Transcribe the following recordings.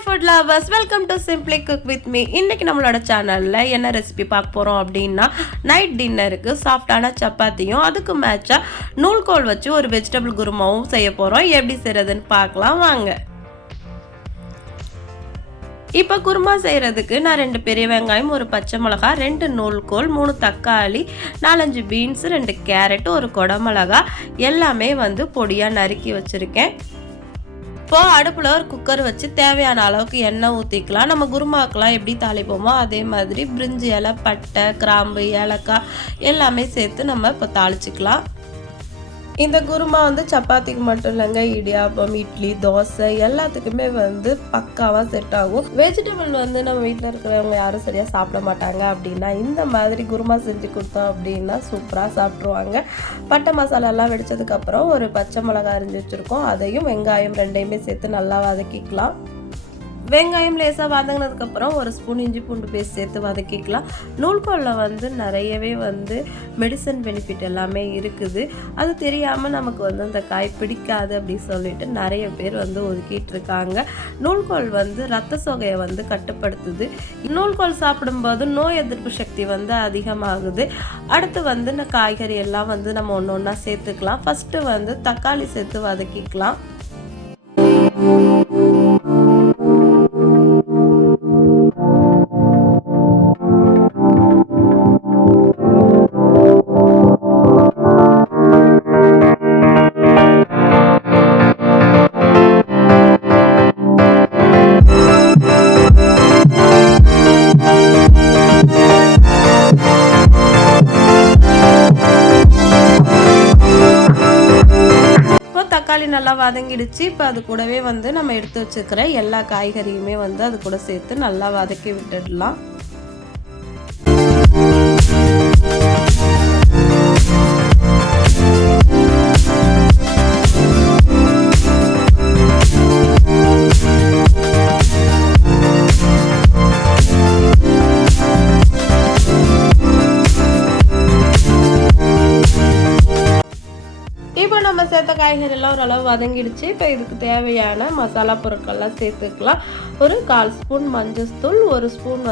Hi food lovers, welcome to simply cook with me. இன்றைக்கி நம்மளோட சேனலில் என்ன ரெசிபி பார்க்க போகிறோம் அப்படின்னா, நைட் டின்னருக்கு சாஃப்டான சப்பாத்தியும் அதுக்கு மேட்சாக நூல்கோல் வச்சு ஒரு வெஜிடபிள் குருமாவும் செய்ய போகிறோம். எப்படி செய்கிறதுன்னு பார்க்கலாம் வாங்க. இப்போ குருமா செய்கிறதுக்கு நான் 2 பெரிய வெங்காயம், ஒரு பச்சை மிளகா, 2 நூல்கோல், 3 தக்காளி, 4-5 பீன்ஸ், 2 கேரட், ஒரு குடமிளகா எல்லாமே பொடியாக நறுக்கி வச்சுருக்கேன். இப்போ அடுப்பில் ஒரு குக்கர் வச்சு தேவையான அளவுக்கு எண்ணெய் ஊற்றிக்கலாம். நம்ம குருமாக்கெலாம் எப்படி தாளிப்போமோ அதே மாதிரி பிரிஞ்சி இலை, பட்டை, கிராம்பு, ஏலக்காய் எல்லாமே சேர்த்து நம்ம இப்போ தாளிச்சிக்கலாம். இந்த குருமா சப்பாத்திக்கு மட்டும் இல்லைங்க, இடியாப்பம், இட்லி, தோசை எல்லாத்துக்குமே பக்காவாக செட் ஆகும். வெஜிடபிள் நம்ம வீட்டில் இருக்கிறவங்க யாரும் சரியாக சாப்பிட மாட்டாங்க அப்படின்னா இந்த மாதிரி குருமா செஞ்சு கொடுத்தோம் அப்படின்னா சூப்பராக சாப்பிட்ருவாங்க. பட்டை மசாலாலாம் வெடிச்சதுக்கப்புறம் ஒரு பச்சை மிளகாய் அரிஞ்சு வச்சுருக்கோம், அதையும் வெங்காயம் 2யுமே சேர்த்து நல்லா வதக்கிக்கலாம். வெங்காயம் லேசாக வதங்கினதுக்கப்புறம் ஒரு ஸ்பூன் இஞ்சி பூண்டு பேஸ்ட் சேர்த்து வதக்கிக்கலாம். நூல்கோலில் நிறையவே மெடிசன் பெனிஃபிட் எல்லாமே இருக்குது. அது தெரியாமல் நமக்கு அந்த காய் பிடிக்காது அப்படின்னு சொல்லிட்டு நிறைய பேர் ஒதுக்கிட்டு இருக்காங்க. நூல்கோல் ரத்த சோகையை கட்டுப்படுத்துது. நூல்கோல் சாப்பிடும்போது நோய் எதிர்ப்பு சக்தி அதிகமாகுது. அடுத்து இந்த காய்கறி எல்லாம் நம்ம ஒன்று ஒன்றா சேர்த்துக்கலாம். ஃபஸ்ட்டு தக்காளி சேர்த்து வதக்கிக்கலாம். தக்காளி நல்லா வதங்கிடுச்சு. இப்போ அது கூடவே நம்ம எடுத்து வச்சுக்கிற எல்லா காய்கறியுமே அது கூட சேர்த்து நல்லா வதக்கி விட்டுடலாம். நம்ம சேர்த்த காய்கறி எல்லாம் ஓரளவு வதங்கிடுச்சு. இப்போ இதுக்கு தேவையான மசாலா பொருட்கள்லாம் சேர்த்துக்கலாம். ஒரு 1/4 ஸ்பூன் மஞ்சள்தூள், 1 ஸ்பூன்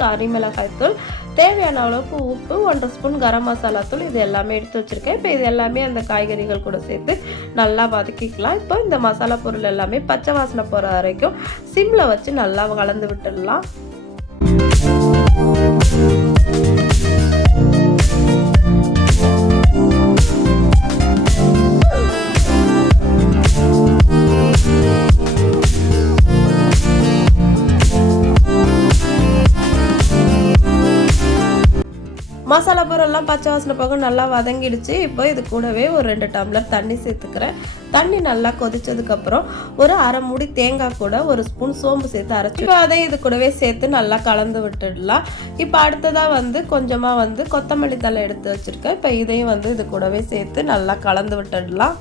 கறி மிளகாய் தூள், தேவையான அளவுக்கு உப்பு, 1/2 ஸ்பூன் கரம் மசாலா தூள், இது எல்லாமே எடுத்து வச்சுருக்கேன். இப்போ இது எல்லாமே அந்த காய்கறிகள் கூட சேர்த்து நல்லா வதக்கிக்கலாம். இப்போ இந்த மசாலா பொருள் எல்லாமே பச்சை வாசனை போகிற வரைக்கும் சிம்மில் வச்சு நல்லா கலந்து விட்டுடலாம். மசாலா பொருள்லாம் பச்சை வாசனை போக நல்லா வதங்கிடுச்சு. இப்போ இது கூடவே ஒரு 2 டம்ளர் தண்ணி சேர்த்துக்கிறேன். தண்ணி நல்லா கொதிச்சதுக்கப்புறம் ஒரு அரை மூடி தேங்காய் கூட 1 ஸ்பூன் சோம்பு சேர்த்து அரைச்சி இப்போ அதை இது கூடவே சேர்த்து நல்லா கலந்து விட்டுடலாம். இப்போ அடுத்ததாக கொஞ்சமாக கொத்தமல்லி தழை எடுத்து வச்சுருக்கேன். இப்போ இதையும் இது கூடவே சேர்த்து நல்லா கலந்து விட்டுடலாம்.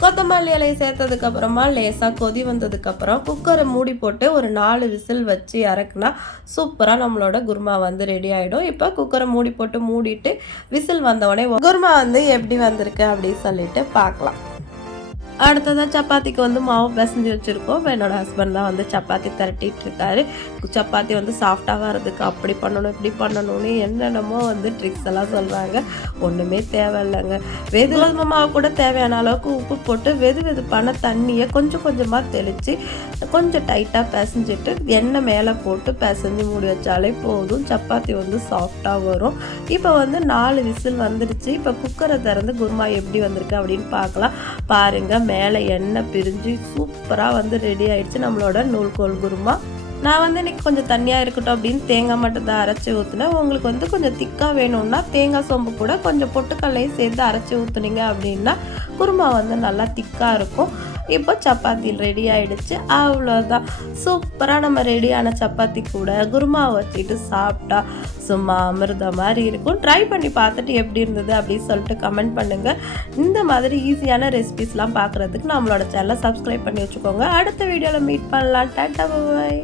கொத்தமல்லி இலையை சேர்த்ததுக்கப்புறமா லேசாக கொதி வந்ததுக்கப்புறம் குக்கரை மூடி போட்டு ஒரு 4 விசில் வச்சு இறக்குனா சூப்பராக நம்மளோட குருமா ரெடி ஆகிடும். இப்போ குக்கரை மூடி போட்டு மூடிட்டு விசில் வந்தவுடனே குருமா எப்படி வந்திருக்கு அப்படின்னு சொல்லிட்டு பார்க்கலாம். அடுத்ததாக சப்பாத்திக்கு மாவு பிசைஞ்சு வச்சுருக்கோம். இப்போ என்னோடய ஹஸ்பண்ட் தான் சப்பாத்தி திரட்டிகிட்டு இருக்காரு. சப்பாத்தி சாஃப்டாக வரதுக்கு அப்படி பண்ணணும் இப்படி பண்ணணும்னு என்னென்னமோ ட்ரிக்ஸ் எல்லாம் சொல்கிறாங்க. ஒன்றுமே தேவையில்லைங்க. கோதுமை மாவு கூட தேவையான அளவுக்கு உப்பு போட்டு வெதுப்பான தண்ணியை கொஞ்சம் கொஞ்சமாக தெளித்து கொஞ்சம் டைட்டாக பிசைஞ்சிட்டு எண்ணெய் மேலே போட்டு பிசைஞ்சு மூடி வச்சாலே போதும். சப்பாத்தி சாஃப்டாக வரும். இப்போ 4 விசில் வந்துடுச்சு. இப்போ குக்கரை திறந்து குருமா எப்படி வந்திருக்கு அப்படின்னு பார்க்கலாம். பாருங்கள், மேலே எண்ணெய் பிரிஞ்சு சூப்பராக ரெடி ஆயிடுச்சு நம்மளோட நூல்கோல் குருமா. நான் இன்னைக்கு கொஞ்சம் தண்ணியாக இருக்கட்டும் அப்படின்னு தேங்காய் மட்டும் தான் அரைச்சி ஊற்றுனேன். உங்களுக்கு கொஞ்சம் திக்காக வேணும்னா தேங்காய் சோம்பு கூட கொஞ்சம் பொட்டுக்கல்லையும் சேர்த்து அரைச்சி ஊற்றுனீங்க அப்படின்னா குருமா நல்லா திக்காக இருக்கும். இப்போ சப்பாத்தி ரெடி ஆகிடுச்சு. அவ்வளோதான், சூப்பராக நம்ம ரெடியான சப்பாத்தி கூட குருமா வச்சுட்டு சாப்பிட்டா சும்மா அமிர்த மாதிரி இருக்கும். ட்ரை பண்ணி பார்த்துட்டு எப்படி இருந்தது அப்படின்னு சொல்லிட்டு கமெண்ட் பண்ணுங்கள். இந்த மாதிரி ஈஸியான ரெசிபிஸ்லாம் பார்க்குறதுக்கு நம்மளோட சேனலை சப்ஸ்கிரைப் பண்ணி வச்சுக்கோங்க. அடுத்த வீடியோவில் மீட் பண்ணலாம். டாடா, பாய்.